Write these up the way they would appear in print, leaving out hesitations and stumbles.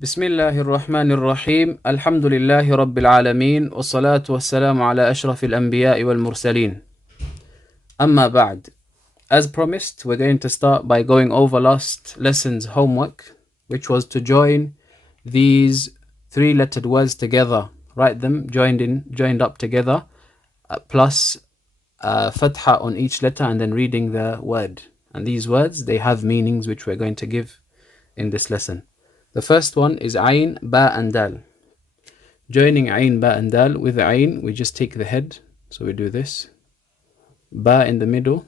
بسم الله الرحمن الرحيم الحمد لله رب العالمين والصلاة والسلام على أشرف الأنبياء والمرسلين أما بعد. As promised, we're going to start by going over last lesson's homework, which was to join these three-lettered words together. Write them joined up together, plus fatha on each letter, and then reading the word. And these words, they have meanings which we're going to give in this lesson. The first one is Ain, Ba and Dal. Joining Ain, Ba and Dal, with Ain, we just take the head. So we do this. Ba in the middle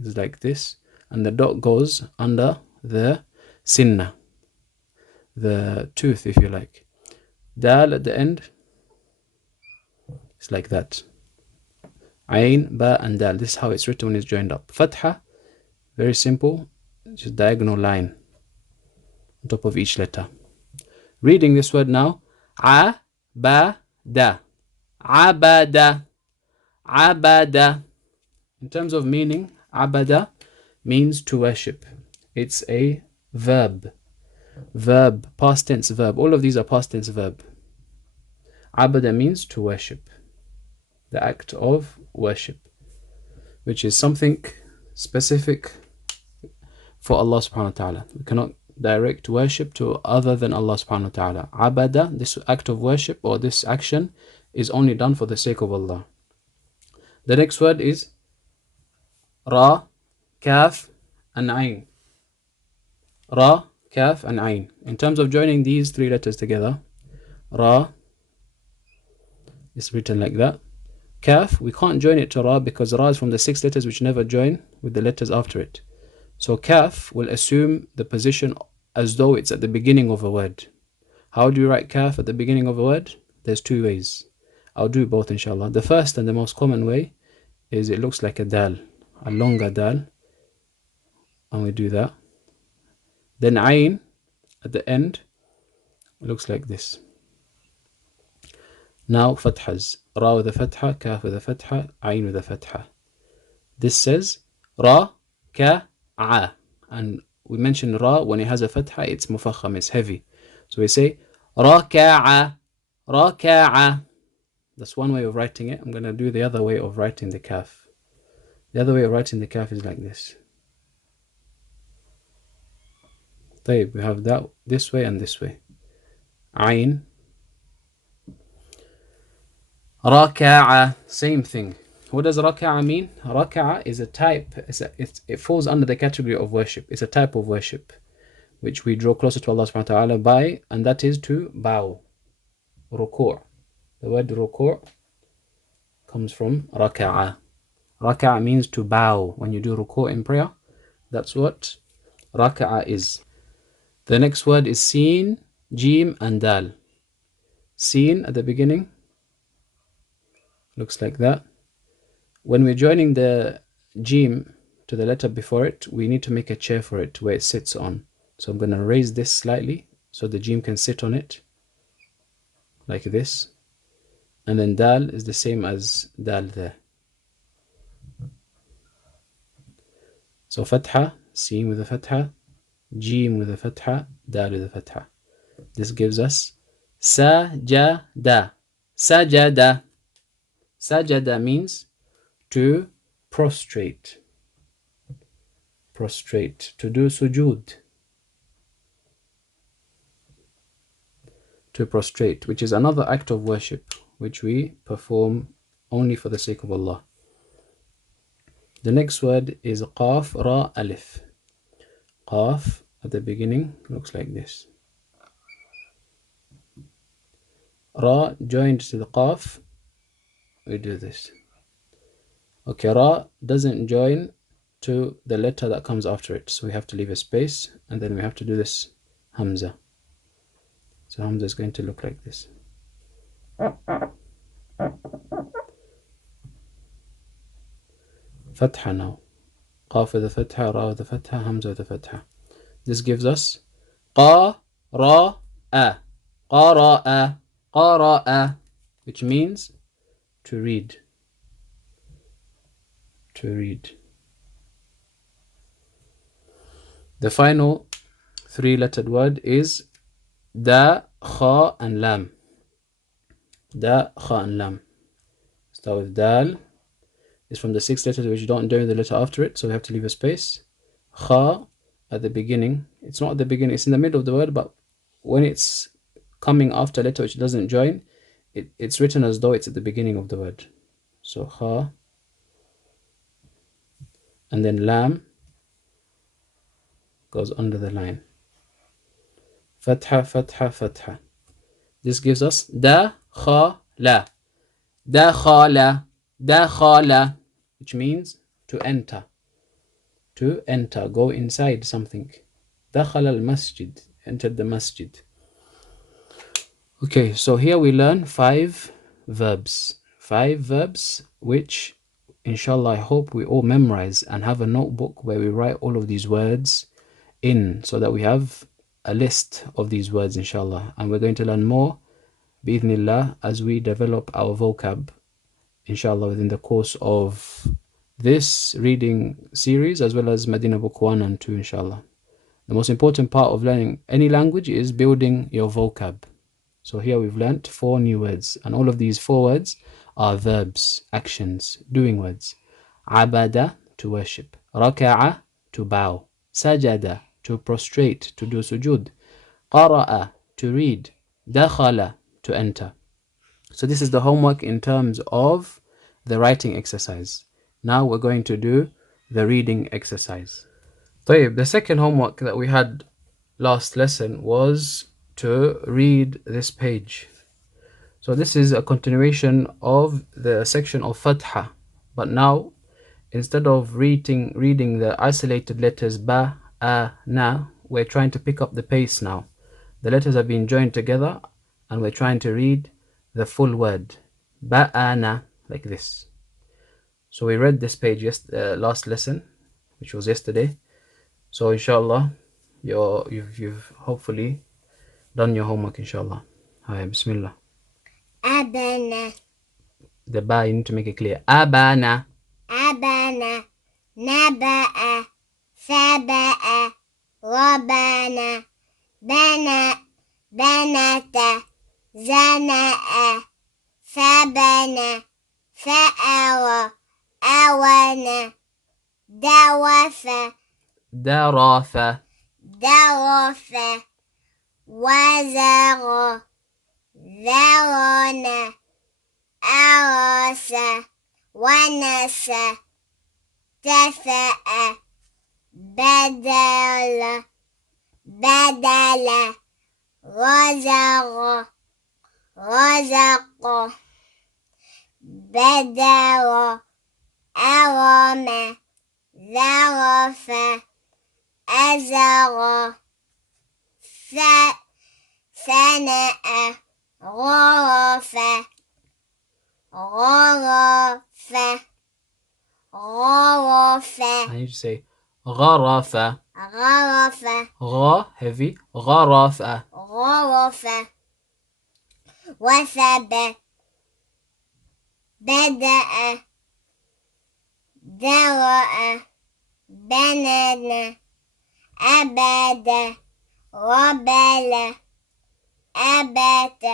is like this. And the dot goes under the sinna, the tooth, if you like. Dal at the end, it's like that. Ain, Ba and Dal. This is how it's written when it's joined up. Fatha, very simple. Just diagonal line on top of each letter. Reading this word now. A-ba-da. Abada. Abada. In terms of meaning, abada means to worship. It's a verb. Verb, past tense verb. All of these are past tense verb. Abada means to worship. The act of worship, which is something specific for Allah subhanahu wa ta'ala. We cannot direct worship to other than Allah subhanahu wa ta'ala. Abada, this act of worship or this action, is only done for the sake of Allah. The next word is Ra, Kaf, and Ain. Ra, Kaf, and Ain. In terms of joining these three letters together, Ra is written like that. Kaf, we can't join it to Ra because Ra is from the 6 letters which never join with the letters after it. So Kaf will assume the position as though it's at the beginning of a word. How do you write Kaf at the beginning of a word? There's 2 ways. I'll do both inshallah. The first and the most common way is it looks like a dal, a longer dal, and we do that. Then Ain at the end, it looks like this. Now fathas. Ra with a fatha, Kaf with a fatha, Ain with a fatha. This says Ra, Ka, A. And we mentioned Ra, when it has a fatha, it's mufakham, it's heavy. So we say Raka'a, Raka'a. That's one way of writing it. I'm going to do the other way of writing the Kaf. The other way of writing the Kaf is like this. طيب, we have that this way and this way. Ain. Raka'a, same thing. What does Raka'a mean? Raka'a is a type, it falls under the category of worship. It's a type of worship which we draw closer to Allah subhanahu wa ta'ala by, and that is to bow. Ruku'. The word ruku' comes from Raka'a. Raka'a means to bow. When you do ruku' in prayer, that's what Raka'a is. The next word is Sin, Jim, and Dal. Sin at the beginning looks like that. When we're joining the Jim to the letter before it, we need to make a chair for it where it sits on. So I'm going to raise this slightly so the Jim can sit on it, like this. And then Dal is the same as Dal there. So Fatha, Sin with a Fatha, Jim with a Fatha, Dal with a Fatha. This gives us Sajada. Sajada. Sajada means to prostrate. Prostrate. To do sujood. To prostrate, which is another act of worship which we perform only for the sake of Allah. The next word is Qaf, Ra, Alif. Qaf at the beginning looks like this. Ra joined to the Qaf, we do this. Okay, Ra doesn't join to the letter that comes after it, so we have to leave a space, and then we have to do this Hamza. So Hamza is going to look like this. Fatha now. Qaf with a Fatha, Ra with a Fatha, Hamza with a Fatha. This gives us Qa, Ra, A. Qara'a, Qara'a, which means to read. To read. The final 3-lettered word is Da, Kha, and Lam. Da, Kha, and Lam. Start with Dal. It's from the 6 letters which don't join the letter after it, so we have to leave a space. Kha at the beginning. It's not at the beginning, it's in the middle of the word, but when it's coming after a letter which doesn't join, it's written as though it's at the beginning of the word. So Kha. And then Lam goes under the line. Fatha, Fatha, Fatha. This gives us Da, Kha, La. Dakhala, dakhala, which means to enter. To enter, go inside something. Dakhala al-masjid, entered the masjid. Okay, so here we learn 5 verbs. 5 verbs which, inshallah, I hope we all memorize and have a notebook where we write all of these words in so that we have a list of these words, inshallah. And we're going to learn more, bi'idhnillah, as we develop our vocab, inshallah, within the course of this reading series as well as Medina Book 1 and 2, inshallah. The most important part of learning any language is building your vocab. So here we've learnt 4 new words, and all of these 4 words are verbs, actions, doing words. Abada, to worship. Raka'a, to bow. Sajada, to prostrate, to do sujud. Qara'a, to read. Dakhala, to enter. So this is the homework in terms of the writing exercise. Now we're going to do the reading exercise. طيب, the second homework that we had last lesson was to read this page. So this is a continuation of the section of Fatha, but now instead of reading the isolated letters Ba, A, Na, we're trying to pick up the pace now. The letters have been joined together and we're trying to read the full word. Ba'ana, like this. So we read this page last lesson, which was yesterday. So inshallah, you've hopefully done your homework, inshallah. Hi, bismillah. Abana. The ba, you need to make it clear. Abana. Abana. Naba'a. Saba'a. Rabana. Bana. Banata. Zana'a. Sabana. Sa'awa. Awana. Dawafa. Darafa. Dawafa. Wazara. ذرنا أرس ونس تفأ بدل رزق بدر أرم ذرف أزر ثنأ غرفة I need to say غرفة. غ heavy. غرفة. وثب بدأ درأ بنن أبد ربل أبت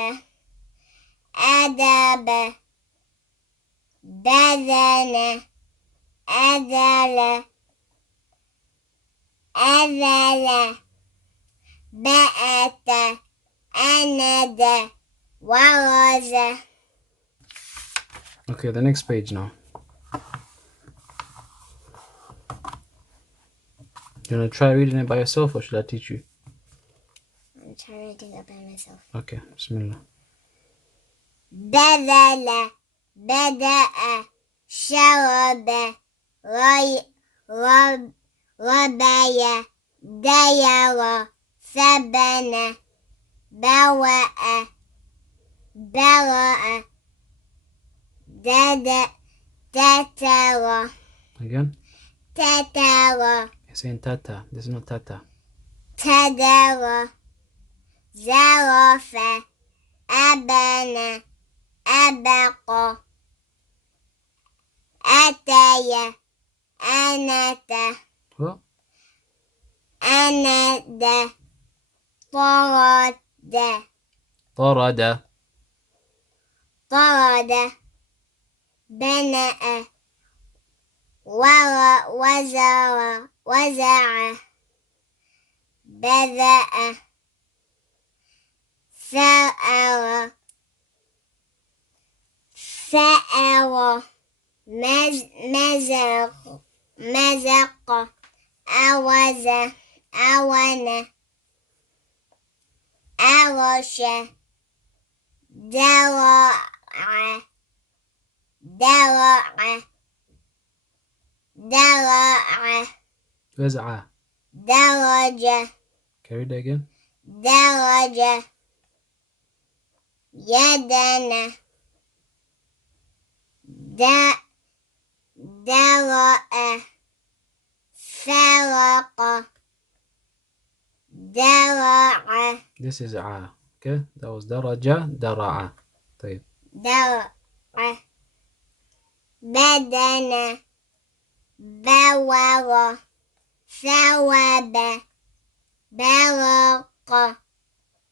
أدب بذن أذل أذل بأت أند ورز. Okay, the next page now. You want to try reading it by yourself or should I teach you? I'm trying reading it by myself. Okay, bismillah. بذل بدأ شرب ربي دير ثبن بوأ برأ تتر Again? تتر You're saying tata. This is not tata. تدر زرف أبن أبق أتي أنت What? أند طرد طرد طرد بنأ وزع بدأ ثأر مزق أون أرش درع وزع. درجة Carry it again. درجة يدنا درأ فرق درع This is a. Okay, that was درجة درع. طيب. درع بدن بور ثوب برق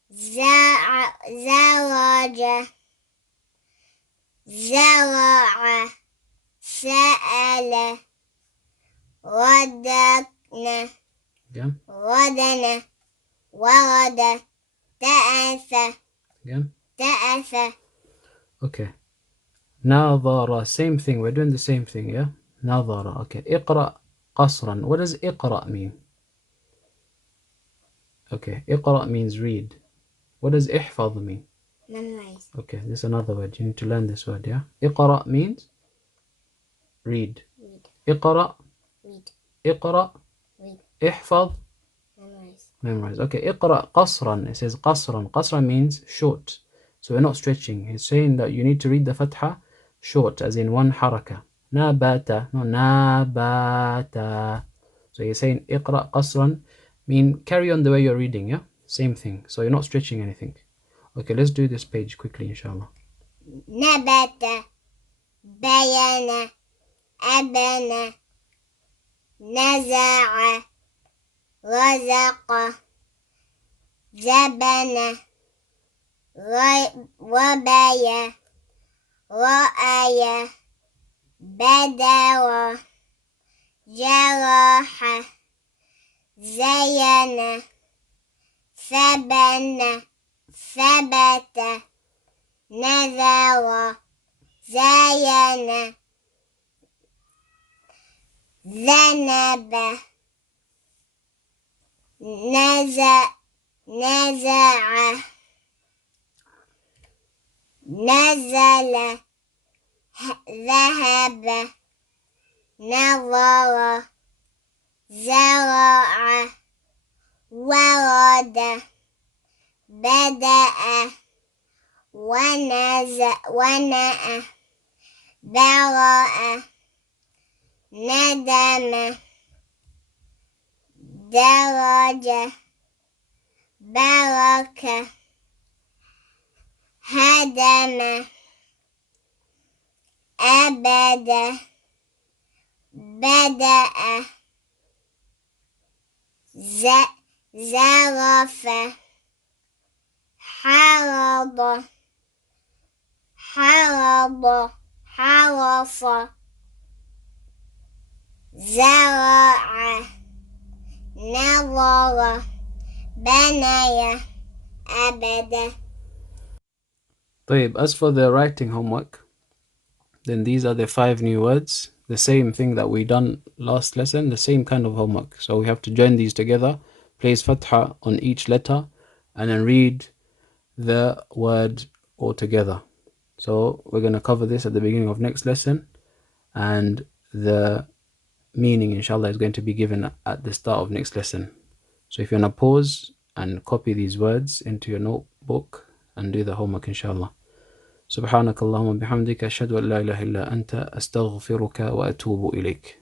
زرج زرع سأل ردنا Again. ردنا ورد تأث Again. تأث Okay. نظر. Same thing. We're doing the same thing, yeah? نظر. Okay. اقرأ قصرا. What does اقرأ mean? Okay. اقرأ means read. What does احفظ mean? memorize Okay. This is another word. You need to learn this word, yeah? اقرأ means read. اقرأ. read اقرأ. read احفظ. memorize Memorize. Okay. اقرأ قصرا. It says قصرا. قصرا means short. So we're not stretching. He's saying that you need to read the fatha short, as in one haraka. Nabata. No, nabata. So he's saying اقرأ قصرا mean carry on the way you're reading, yeah? Same thing. So you're not stretching anything. Okay, let's do this page quickly, inshallah. نبت بين أبنى نزع رزق جبن ربي رأي بدر جرح زين ثبن ثبت نذر زين ذنب نزع نزل ذهب نظر زرع ورد بدأ ونأ برأ ندم درج بركة هدم أبد بدأ زرف حرض حرف زرع نظر بني أبدا. طيب, as for the writing homework, then these are the 5 new words. The same thing that we done last lesson, the same kind of homework. So we have to join these together, place fatha on each letter, and then read the word all together. So we're going to cover this at the beginning of next lesson, and the meaning, inshallah, is going to be given at the start of next lesson. So if you want to pause and copy these words into your notebook and do the homework, inshallah. سبحانك اللهم وبحمدك أشهد أن لا إله إلا أنت أستغفرك وأتوب إليك.